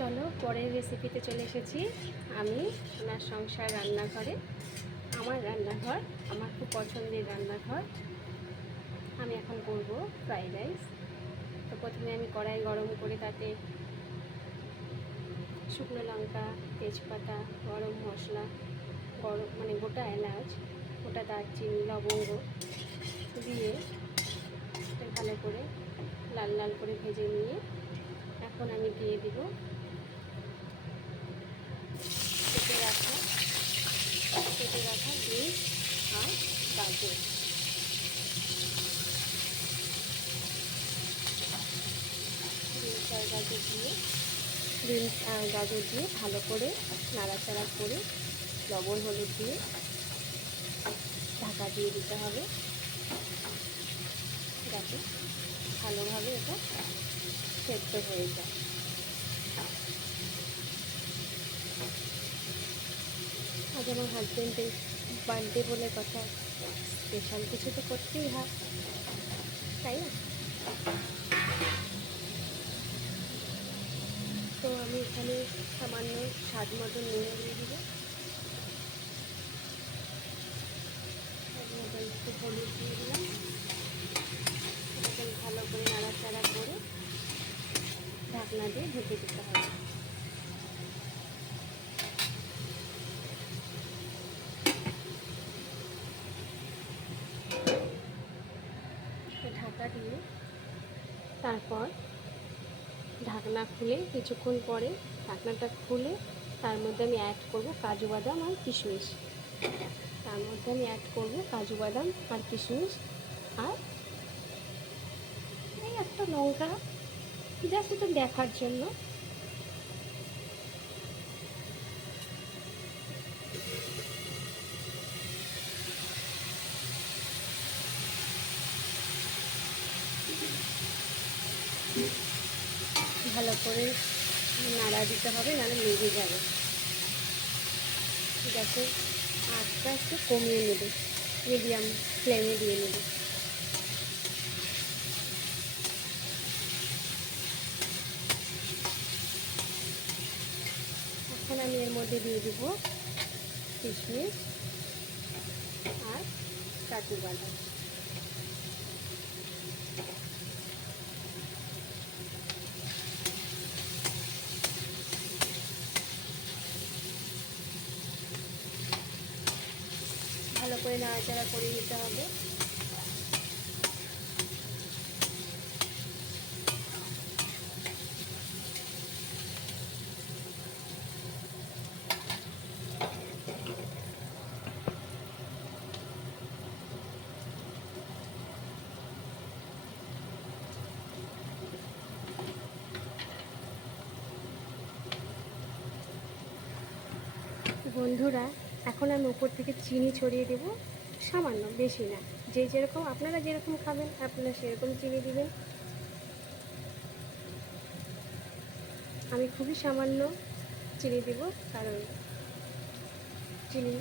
চলো পরের রেসিপিতে চলে এসেছি। আমি ওনার সংসার রান্নাঘরে, আমার রান্নাঘর, আমার খুব পছন্দের রান্নাঘর। আমি এখন করব ফ্রাইড রাইস। তো প্রথমে আমি কড়াই গরম করে তাতে শুকনো লঙ্কা, তেজপাতা, গরম মশলা, গোটা এলাচ, গোটা দারচিনি, লবঙ্গ দিয়ে ভালো করে লাল লাল করে ভেজে নিয়ে এখন আমি দিয়ে দিব কেটে রাখা বিনস আর গাজর। বিনস আর গাজর দিয়ে ভালো করে নাড়াচাড়া করে লবণ হলুদ দিয়ে ঢাকা দিয়ে দিতে হবে, যাতে ভালোভাবে এটা সেদ্ধ হয়ে যায়। আজ আমার হাজবেন্ডের বার্থডে বলে কথা, স্পেশাল কিছু তো করতেই হয়, তাই না? তো আমি এখানে সামান্য স্বাদ মতো নুন দিয়ে দিব, একটু হলুদ দিয়ে দিলাম। এটাকে ভালো করে নাড়াচাড়া করে ঢাকনা দিয়ে ঢেকে দিতে হবে। ঢাকা দিয়ে তারপর ঢাকনা খুলে কিছুক্ষণ পরে ঢাকনাটা খুলে তার মধ্যে আমি অ্যাড করব কাজু বাদাম আর কিশমিশ। আর এই একটা লঙ্কা, জাস্ট এটা দেখার জন্য। ভালো করে নাড়া দিতে হবে, নাহলে লেগে যাবে। গ্যাসের আস্তে আস্তে কমিয়ে নেবে, মিডিয়াম ফ্লেমে দিয়ে নেবে। এখন আমি এর মধ্যে দিয়ে দিব কিশমিশ আর কাজু বাদাম। ভালো করে নাড়াচাড়া করে নিতে হবে। বন্ধুরা, এখন আমি উপর থেকে চিনি ছড়িয়ে দেব, সামান্য, বেশি না। আপনারা যেরকম খাবেন আপনারা সেরকম চিনি দিবেন। আমি খুবই সামান্য চিনি দেব, কারণ চিনি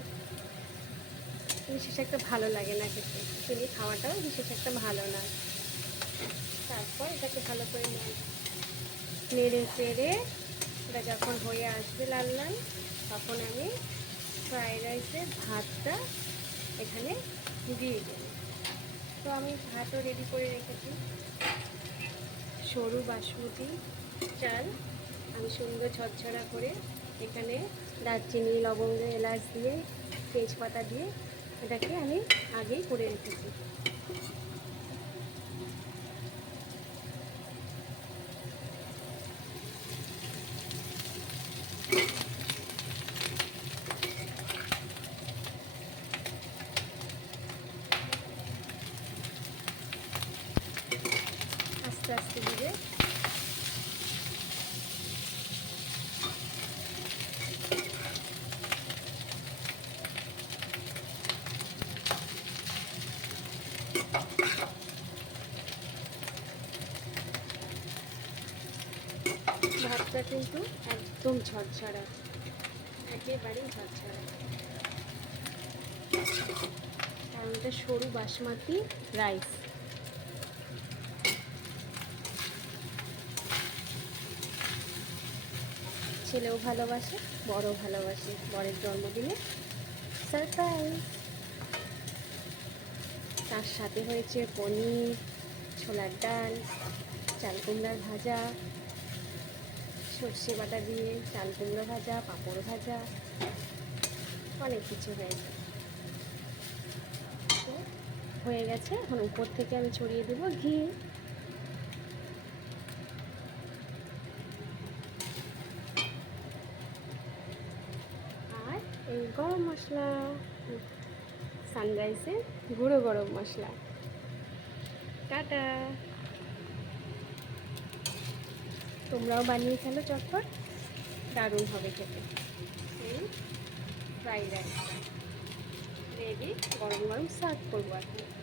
বিশেষ একটা ভালো লাগে না খেতে, চিনি খাওয়াটাও বিশেষ একটা ভালো না। তারপর এটাকে ভালো করে নেড়ে চেড়ে এটা যখন হয়ে আসবে লাল লাল, তখন আমি ফ্রাইড রাইসের ভাতটা এখানে দিয়ে দেব। তো আমি ভাতও রেডি করে রেখেছি, সরু বাসমতি চাল। আমি সুন্দর ঝরঝরা করে এখানে দারচিনি, লবঙ্গ, এলাচ দিয়ে, তেজপাতা দিয়ে এটাকে আমি আগেই করে রেখেছি। আস্তে আস্তে দিয়ে ভাতটা কিন্তু একদম ঝরঝরা, একেবারেই ঝরঝরা, কারণ এটা সরু বাসমতি রাইস। ছেলেও ভালোবাসে, বড়ও ভালোবাসে। বরের জন্মদিনে সারপ্রাইজ। তার সাথে হয়েছে পনির, ছোলার ডাল, চাল কুমড়ার ভাজা, সর্ষে বাটা দিয়ে চাল কুমড়ো ভাজা, পাঁপড় ভাজা, অনেক কিছু হয়েছে। তো হয়ে গেছে, এখন উপর থেকে আমি ছড়িয়ে দেবো ঘি। আর এই গরম মশলা, সানরাইসের গুঁড়ো গরম মশলা। টাটা। তোমরাও বানিয়ে ফেলো চটপট, দারুণ হবে খেতে। এই ফ্রাইড রাইসটা রেডি, গরম গরম সার্ভ করবো এখন।